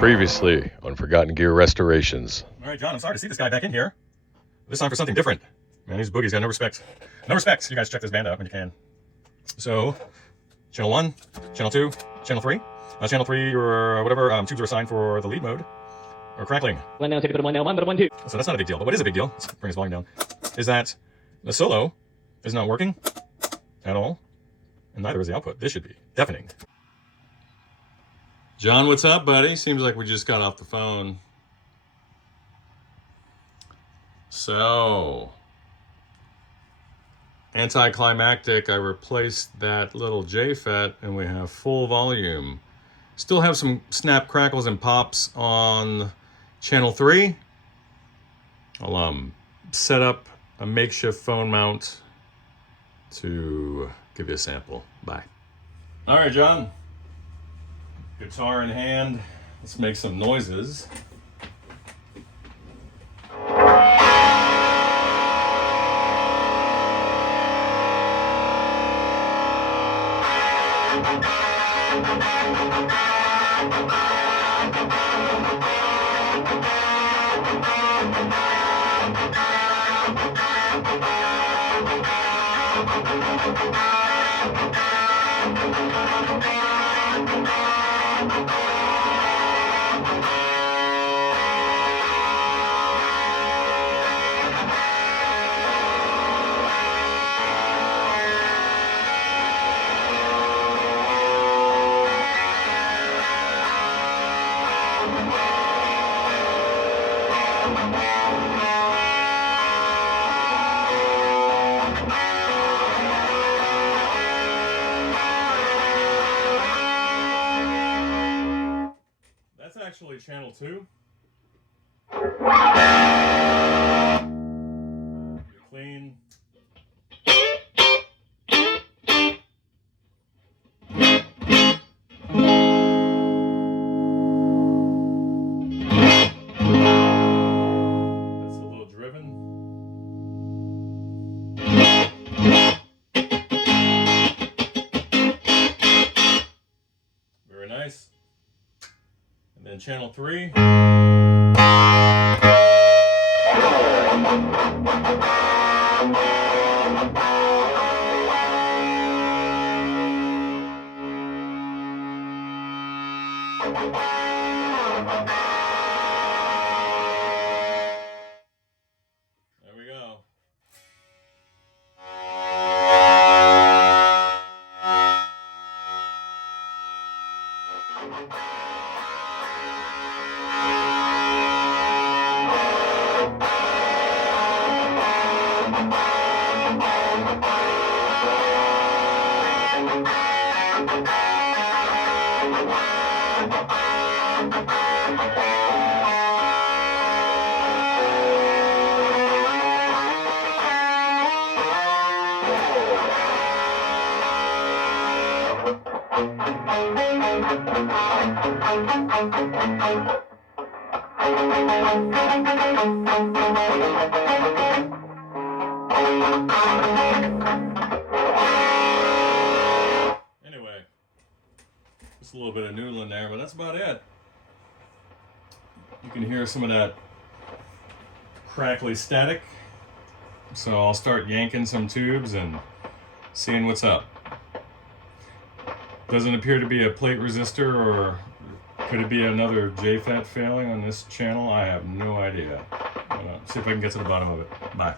Previously on Forgotten Gear Restorations. All right, John, I'm sorry to see this guy back in here. This time for something different. Man, these boogies got no respect. No respect. You guys check this band out when you can. So, channel 1, channel 2, channel 3. Channel 3 or whatever tubes are assigned for the lead mode are crackling. So that's not a big deal. But what is a big deal, let's bring his volume down, is that the solo is not working at all, and neither is the output. This should be deafening. John, what's up, buddy? Seems like we just got off the phone. So, anticlimactic, I replaced that little JFET and we have full volume. Still have some snap, crackles, and pops on channel 3. I'll set up a makeshift phone mount to give you a sample. Bye. All right, John. Guitar in hand. Let's make some noises. That's actually channel 2. Clean. That's a little driven. Very nice. And then channel 3. There we go. Anyway, just a little bit of noodling there, but that's about it. You can hear some of that crackly static. So I'll start yanking some tubes and seeing what's up. Doesn't appear to be a plate resistor, or could it be another JFET failing on this channel? I have no idea. See if I can get to the bottom of it. Bye.